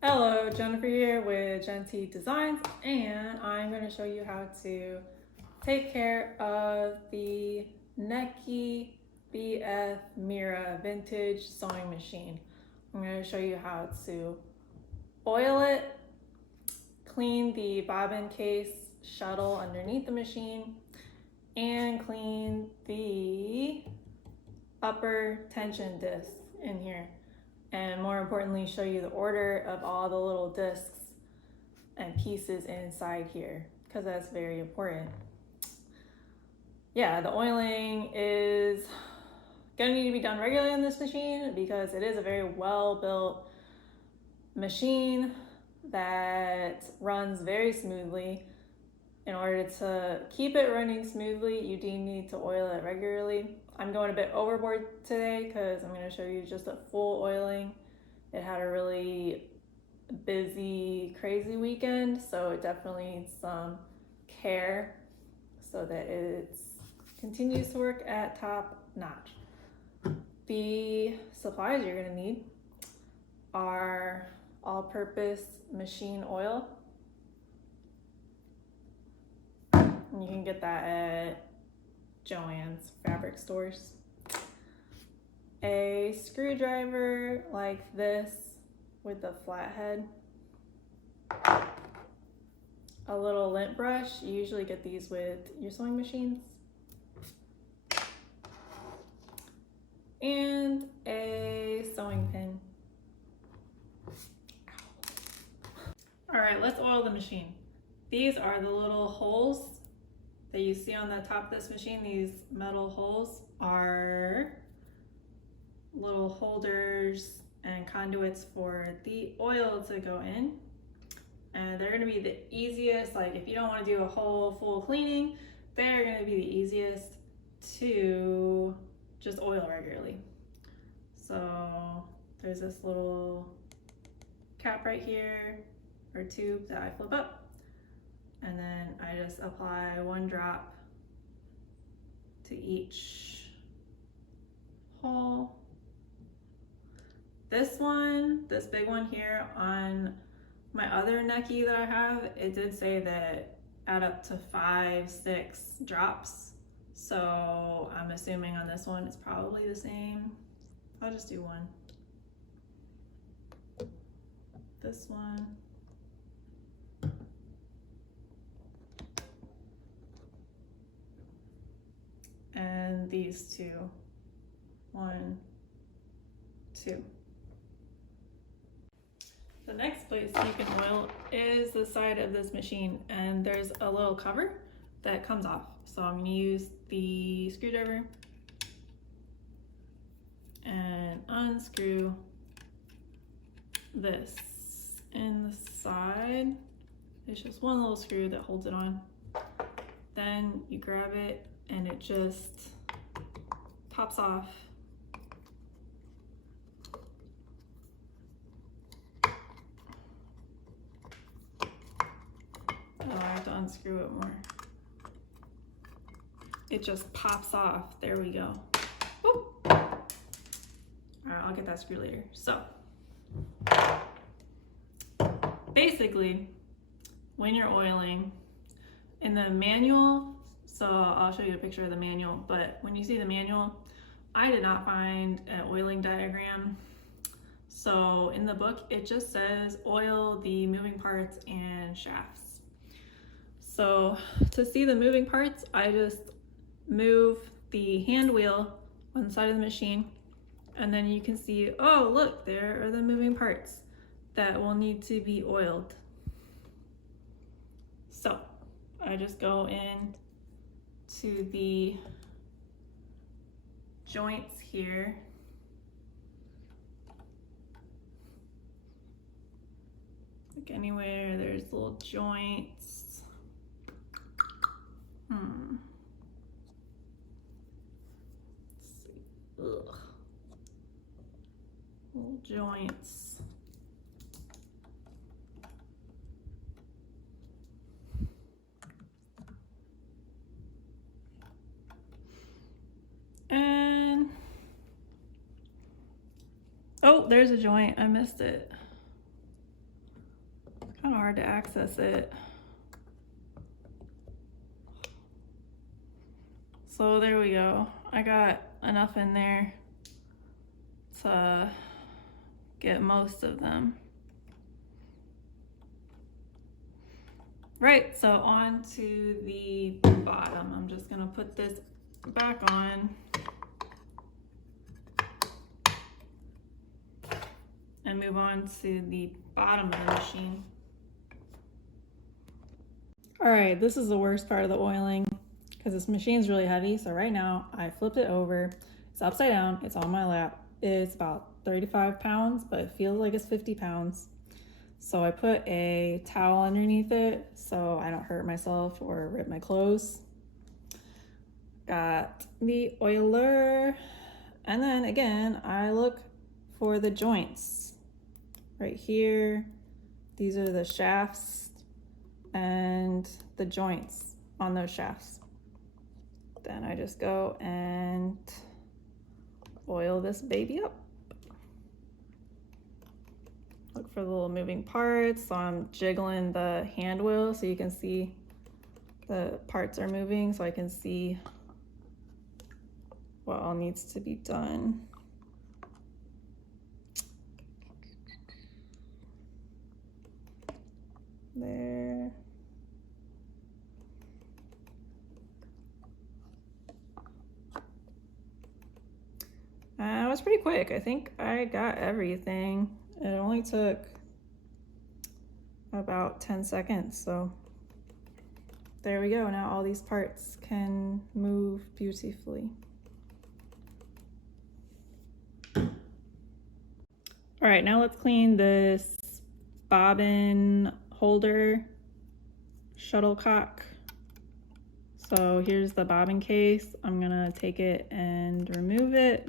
Hello, Jennifer here with Genty Designs, and I'm going to show you how to take care of the Necchi BF Mira vintage sewing machine. I'm going to show you how to oil it, clean the bobbin case shuttle underneath the machine, and clean the upper tension disc in here. And more importantly, show you the order of all the little discs and pieces inside here, because that's very important. Yeah, the oiling is gonna need to be done regularly on this machine because it is a very well built machine that runs very smoothly. In order to keep it running smoothly, you do need to oil it regularly. I'm going a bit overboard today because I'm going to show you just a full oiling. It had a really busy, crazy weekend, so it definitely needs some care so that it continues to work at top notch. The supplies you're going to need are all-purpose machine oil. And you can get that at Joann's fabric stores. A screwdriver like this with the flathead. A little lint brush. You usually get these with your sewing machines. And a sewing pin. All right, let's oil the machine. These are the little holes that you see on the top of this machine. These metal holes are little holders and conduits for the oil to go in. And they're gonna be the easiest, like if you don't wanna do a whole full cleaning, they're gonna be the easiest to just oil regularly. So there's this little cap right here, or tube that I flip up. And then I just apply 1 drop to each hole. This one, this big one here on my other Necchi that I have, it did say that add up to 5-6 drops. So I'm assuming on this one it's probably the same. I'll just do 1. This one. And these 2. 1, 2. The next place you can oil is the side of this machine, and there's a little cover that comes off. So I'm gonna use the screwdriver and unscrew this in the side. It's just one little screw that holds it on. Then you grab it and it just pops off. Oh, I have to unscrew it more. It just pops off. There we go. Whoop. All right, I'll get that screw later. So, basically, when you're oiling, in the manual, so I'll show you a picture of the manual, but when you see the manual, I did not find an oiling diagram. So in the book, it just says oil the moving parts and shafts. So to see the moving parts, I just move the hand wheel on the side of the machine, and then you can see, oh, look, there are the moving parts that will need to be oiled. So I just go in to the joints here. Like anywhere there's little joints. Let's see. Ugh. Little joints. And oh, there's a joint. I missed it. hard to access it. So there we go. I got enough in there to get most of them. Right, so on to the bottom. I'm just gonna put this back on and move on to the bottom of the machine. All right, this is the worst part of the oiling because this machine's really heavy. So right now I flipped it over. It's upside down, it's on my lap. It's about 35 pounds, but it feels like it's 50 pounds. So I put a towel underneath it so I don't hurt myself or rip my clothes. Got the oiler. And then again, I look for the joints. Right here, these are the shafts and the joints on those shafts. Then I just go and oil this baby up. Look for the little moving parts. So I'm jiggling the hand wheel so you can see the parts are moving, so I can see what all needs to be done. There. It was pretty quick. I think I got everything. It only took about 10 seconds, so there we go. Now all these parts can move beautifully. All right, now let's clean this bobbin holder shuttlecock. So here's the bobbin case. I'm gonna take it and remove it.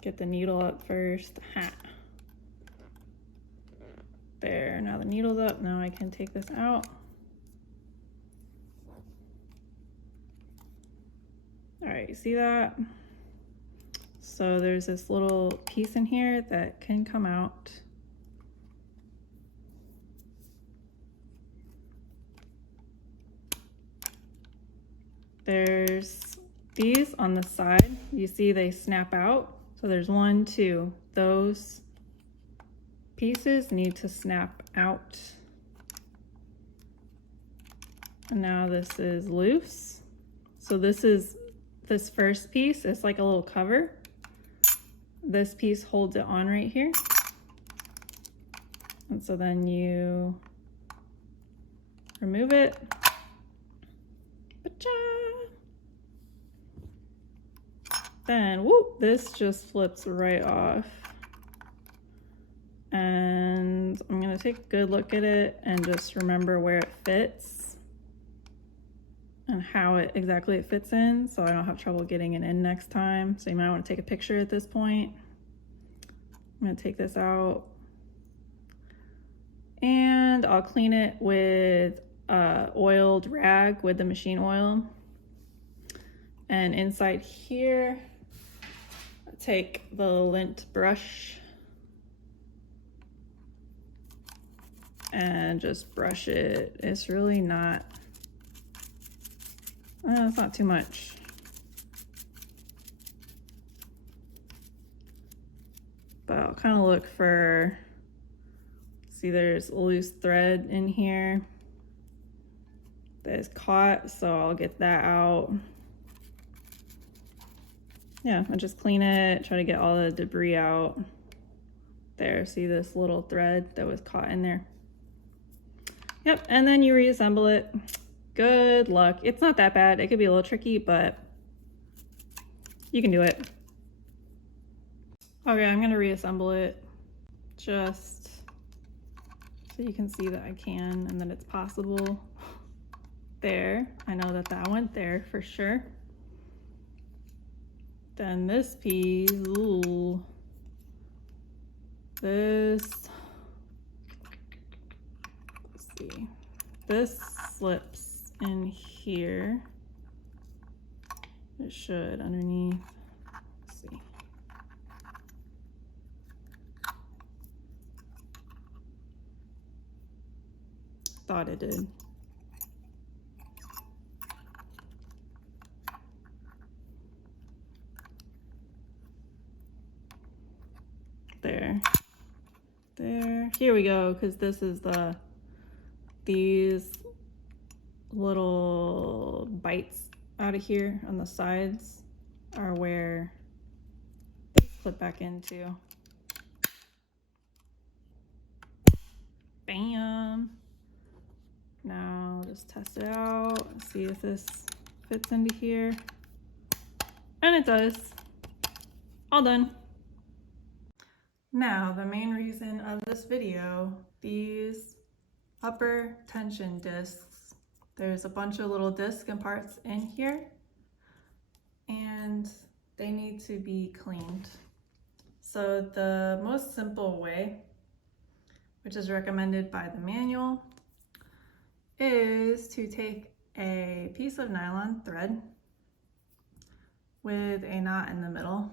Get the needle up first. Ha. There, now the needle's up. Now I can take this out. All right, you see that? So there's this little piece in here that can come out. There's these on the side. You see they snap out. So there's 1, 2. Those pieces need to snap out. And now this is loose. So this first piece is like a little cover. This piece holds it on right here. And so then you remove it. Then, whoop, this just flips right off. And I'm gonna take a good look at it and just remember where it fits and how exactly it fits in, so I don't have trouble getting it in next time. So you might want to take a picture at this point. I'm gonna take this out and I'll clean it with oiled rag with the machine oil. And inside here, take the lint brush and just brush it. It's really not, it's not too much. But I'll kind of look for, see there's a loose thread in here that is caught, so I'll get that out. Yeah, I just clean it, try to get all the debris out. There, see this little thread that was caught in there? Yep, and then you reassemble it. Good luck. It's not that bad. It could be a little tricky, but you can do it. Okay, I'm gonna reassemble it just so you can see that I can and that it's possible. There, I know that that went there for sure. Then this piece, ooh, let's see, this slips in here. It should underneath, let's see. thought it did. There. There. Here we go, because this is these little bites out of here on the sides are where they clip back into. Bam! Now just test it out and see if this fits into here. And it does. All done. Now, the main reason of this video, these upper tension discs, there's a bunch of little discs and parts in here, and they need to be cleaned. So the most simple way, which is recommended by the manual, is to take a piece of nylon thread with a knot in the middle.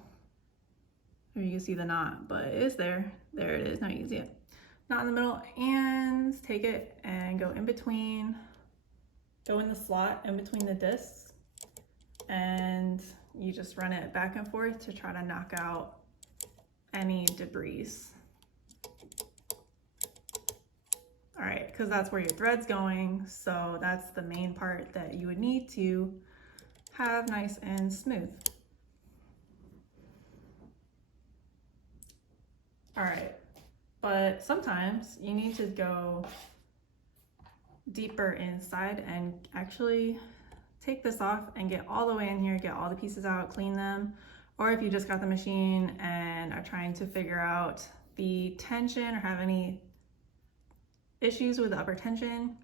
Here you can see the knot, but it is there. There it is, now you can see it. Knot in the middle, and take it and go in between, go in the slot in between the discs, and you just run it back and forth to try to knock out any debris. All right, because that's where your thread's going, so that's the main part that you would need to have nice and smooth. All right, but sometimes you need to go deeper inside and actually take this off and get all the way in here, get all the pieces out, clean them. Or if you just got the machine and are trying to figure out the tension or have any issues with the upper tension,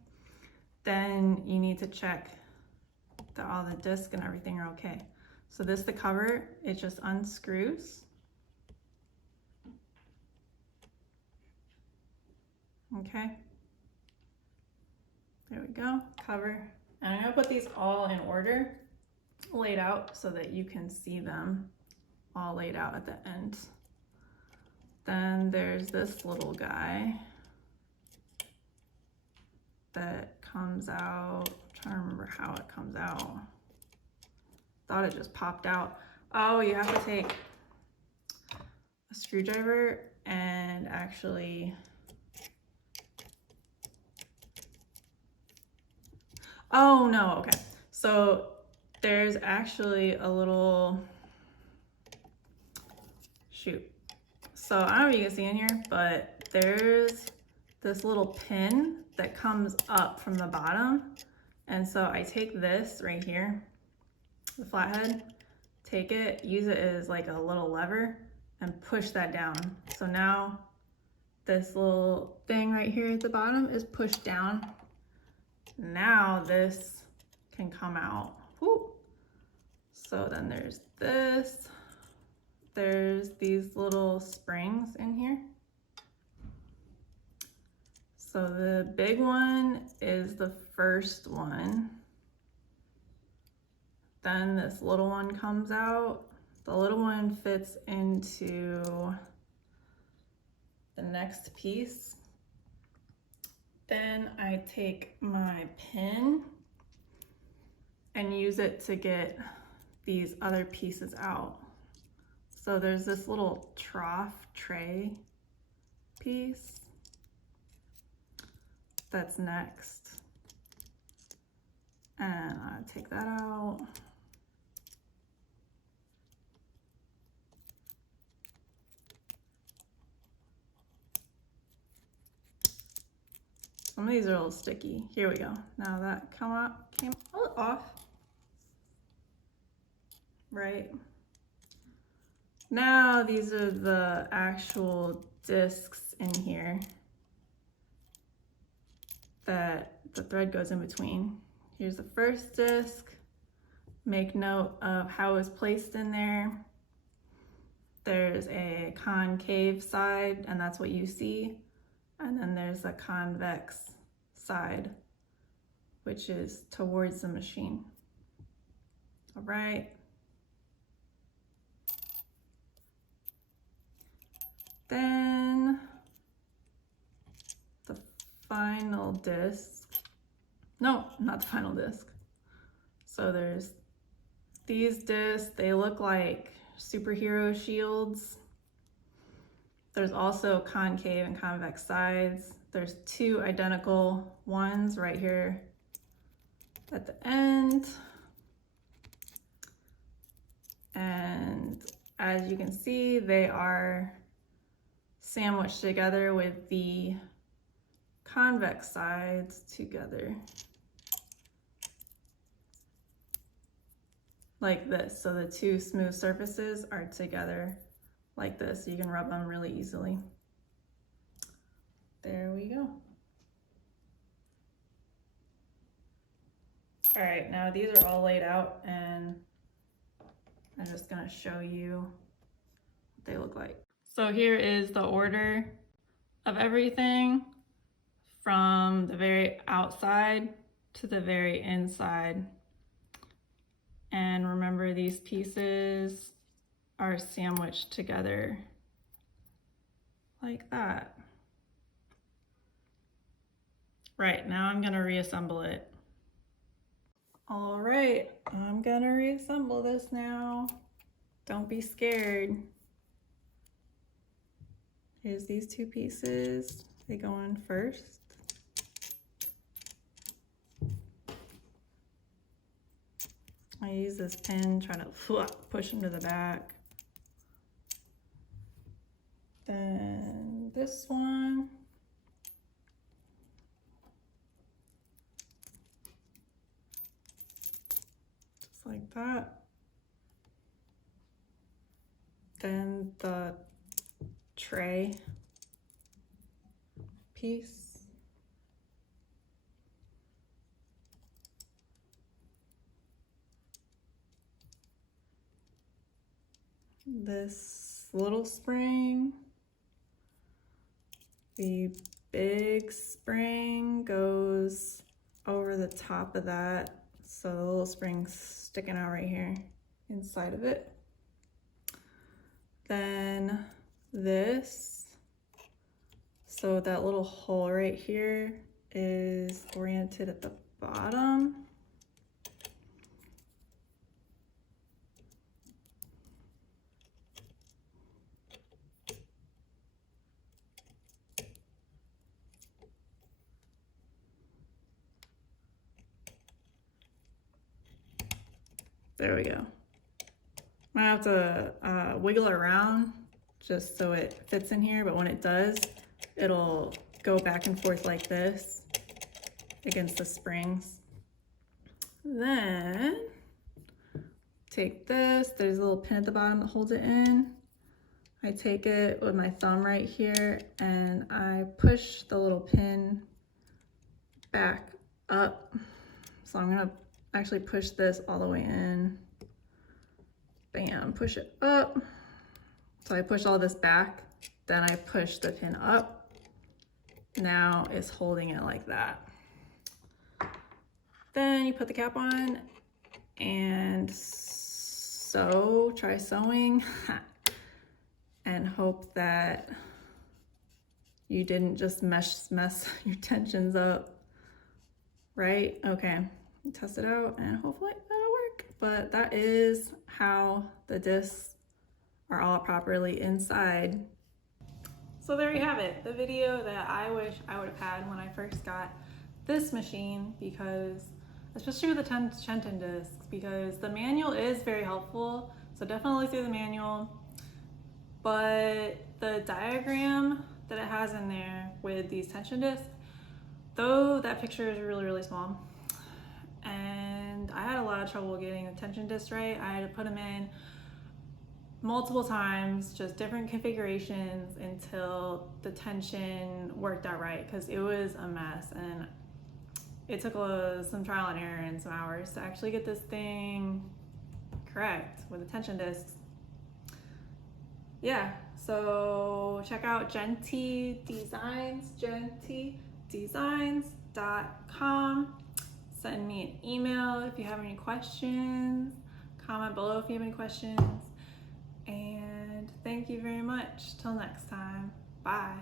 then you need to check that all the discs and everything are okay. So this, the cover, it just unscrews. Okay, there we go, cover. And I'm gonna put these all in order, laid out, so that you can see them all laid out at the end. Then there's this little guy that comes out. I'm trying to remember how it comes out. Thought it just popped out. Oh, you have to take a screwdriver and actually, oh no, okay. So there's actually a little, shoot. So I don't know if you can see in here, but there's this little pin that comes up from the bottom. And so I take this right here, the flathead, take it, use it as like a little lever and push that down. So now this little thing right here at the bottom is pushed down. Now this can come out. Woo. So then there's this. There's these little springs in here. So the big one is the first one. Then this little one comes out. The little one fits into the next piece. Then I take my pin and use it to get these other pieces out. So there's this little trough tray piece that's next. And I take that out. Some of these are a little sticky. Here we go. Now that came off. Right. Now these are the actual discs in here that the thread goes in between. Here's the first disc. Make note of how it's placed in there. There's a concave side, and that's what you see. And then there's a convex side, which is towards the machine. All right. Then the final disc. No, not the final disc. So there's these discs, they look like superhero shields. There's also concave and convex sides. There's two identical ones right here at the end. And as you can see, they are sandwiched together with the convex sides together. Like this. So the two smooth surfaces are together like this. So you can rub them really easily. There we go. All right, now these are all laid out and I'm just gonna show you what they look like. So here is the order of everything from the very outside to the very inside. And remember, these pieces are sandwiched together like that. Right, now I'm gonna reassemble it. All right, I'm gonna reassemble this now. Don't be scared. Here's these two pieces. They go in first. I use this pin, try to push them to the back. Then this one. Just like that. Then the tray piece. This little spring. The big spring goes over the top of that. So the little spring's sticking out right here inside of it. Then this, so that little hole right here is oriented at the bottom. There we go. I have to wiggle it around just so it fits in here, but when it does, it'll go back and forth like this against the springs. Then take this, there's a little pin at the bottom that holds it in. I take it with my thumb right here and I push the little pin back up. So I'm gonna actually push this all the way in. Bam, push it up. So I push all this back, then I push the pin up. Now it's holding it like that. Then you put the cap on and sew, try sewing and hope that you didn't just mess your tensions up, right? Okay, test it out and hopefully that'll work. But that is how the discs are all properly inside. So there you have it, the video that I wish I would have had when I first got this machine, because especially with the tension discs, because the manual is very helpful. So definitely see the manual, but the diagram that it has in there with these tension discs, though that picture is really, really small. And I had a lot of trouble getting the tension discs right. I had to put them in multiple times, just different configurations until the tension worked out right, because it was a mess and it took some trial and error and some hours to actually get this thing correct with the tension discs. Yeah, so check out Genti Designs, gentidesigns.com. Send me an email if you have any questions. Comment below if you have any questions. And thank you very much. Till next time. Bye.